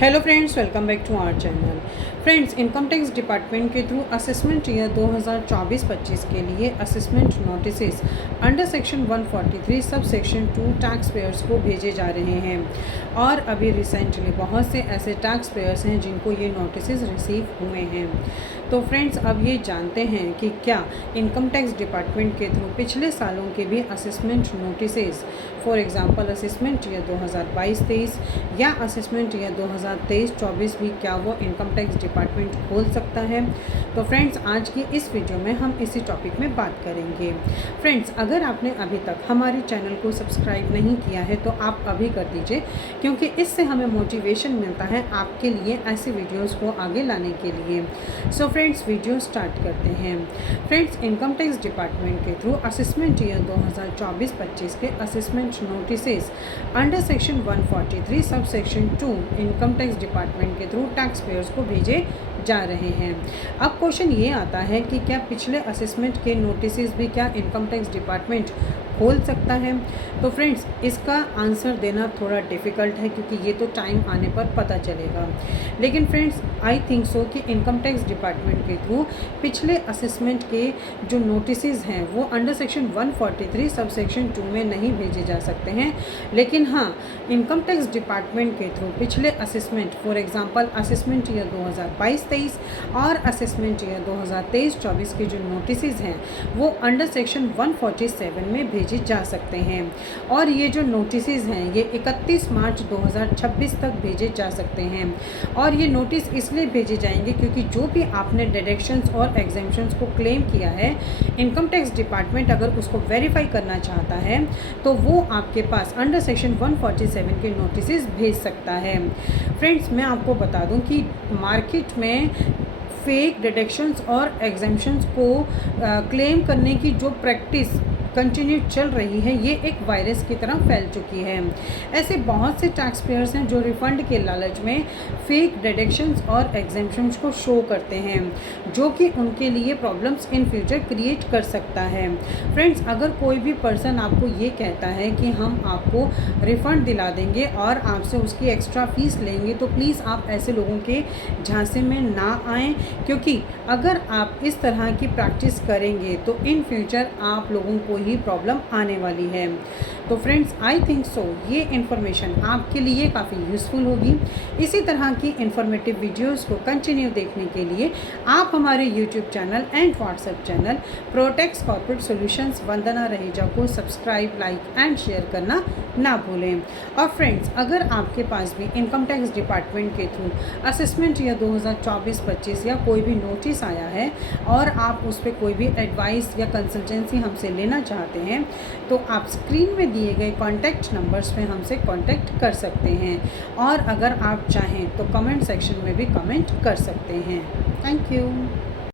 Hello friends, welcome back to our channel. Friends, income tax department के through assessment year 2024-25 के लिए assessment notices under section 143 sub section 2 tax payers को भेजे जा रहे हैं। और अभी रिसेंटली बहुत से ऐसे टैक्स पेयर्स हैं जिनको ये नोटिसेस रिसीव हुए हैं। तो फ्रेंड्स, अब ये जानते हैं कि क्या इनकम टैक्स डिपार्टमेंट के थ्रू पिछले सालों के भी assessment notices, for example assessment year 2022-23 या असेसमेंट ईयर 2023-24 भी क्या वो इनकम टैक्स डिपार्टमेंट खोल सकता है। तो फ्रेंड्स, आज की इस वीडियो में हम इसी टॉपिक में बात करेंगे। फ्रेंड्स, अगर आपने अभी तक हमारे चैनल को सब्सक्राइब नहीं किया है तो आप अभी कर दीजिए, क्योंकि इससे हमें मोटिवेशन मिलता है आपके लिए ऐसी वीडियोस को आगे लाने के लिए। सो फ्रेंड्स, वीडियो स्टार्ट करते हैं। फ्रेंड्स, इनकम टैक्स डिपार्टमेंट के थ्रू असेसमेंट ईयर 2024-25 के assessment notices under section 143 sub section 2 income tax department के थ्रू टैक्स पेयर्स को भेजे जा रहे हैं। अब क्वेश्चन ये आता है कि क्या पिछले असेसमेंट के नोटिसेस भी क्या इनकम टैक्स डिपार्टमेंट खोल सकता है। तो फ्रेंड्स, इसका आंसर देना थोड़ा डिफ़िकल्ट है, क्योंकि ये तो टाइम आने पर पता चलेगा। लेकिन फ्रेंड्स, आई थिंक सो कि इनकम टैक्स डिपार्टमेंट के थ्रू पिछले असेसमेंट के जो नोटिसेस हैं वो अंडर सेक्शन 143 सब सेक्शन 2 में नहीं भेजे जा सकते हैं। लेकिन हाँ, इनकम टैक्स डिपार्टमेंट के थ्रू पिछले assessment, for example assessment year 2022-23 और असेसमेंट ईयर 2023-24 के जो नोटिसेस हैं वो अंडर सेक्शन 147 में भेजे जा सकते हैं। और ये जो नोटिसेस हैं ये 31 मार्च 2026 तक भेजे जा सकते हैं। और ये नोटिस इसलिए भेजे जाएंगे क्योंकि जो भी आपने डिडक्शंस और एग्जेम्पशंस को क्लेम किया है, इनकम टैक्स डिपार्टमेंट अगर उसको वेरीफाई करना चाहता है तो वो आपके पास अंडर सेक्शन 147 के नोटिसेस भेज सकता है। फ्रेंड्स, मैं आपको बता दूं कि मार्केट में फेक डिडक्शंस और एग्जेम्पशंस को क्लेम करने की जो प्रैक्टिस कंटिन्यू चल रही है, ये एक वायरस की तरह फैल चुकी है। ऐसे बहुत से टैक्स पेयर्स हैं जो रिफ़ंड के लालच में फेक डिडक्शंस और एग्जेम्पशंस को शो करते हैं, जो कि उनके लिए प्रॉब्लम्स इन फ्यूचर क्रिएट कर सकता है। फ्रेंड्स, अगर कोई भी पर्सन आपको ये कहता है कि हम आपको रिफ़ंड दिला देंगे और आपसे उसकी एक्स्ट्रा फीस लेंगे, तो प्लीज़ आप ऐसे लोगों के झांसे में ना आएँ, क्योंकि अगर आप इस तरह की प्रैक्टिस करेंगे तो इन फ्यूचर आप लोगों को ही प्रॉब्लम आने वाली है। तो फ्रेंड्स, आई थिंक सो ये इन्फॉर्मेशन आपके लिए काफ़ी यूज़फुल होगी। इसी तरह की इन्फॉर्मेटिव वीडियोस को कंटिन्यू देखने के लिए आप हमारे YouTube channel and WhatsApp channel Protex corporate solutions Vandana Raheja को सब्सक्राइब, लाइक एंड शेयर करना ना भूलें। और फ्रेंड्स, अगर आपके पास भी इनकम टैक्स डिपार्टमेंट के थ्रू असेसमेंट ईयर 2024-25 या कोई भी नोटिस आया है और आप उस पर कोई भी एडवाइस या कंसल्टेंसी हमसे लेना चाहते हैं, तो आप स्क्रीन में दिए गए कॉन्टैक्ट नंबर्स पे हमसे कॉन्टैक्ट कर सकते हैं। और अगर आप चाहें तो कमेंट सेक्शन में भी कमेंट कर सकते हैं। Thank you.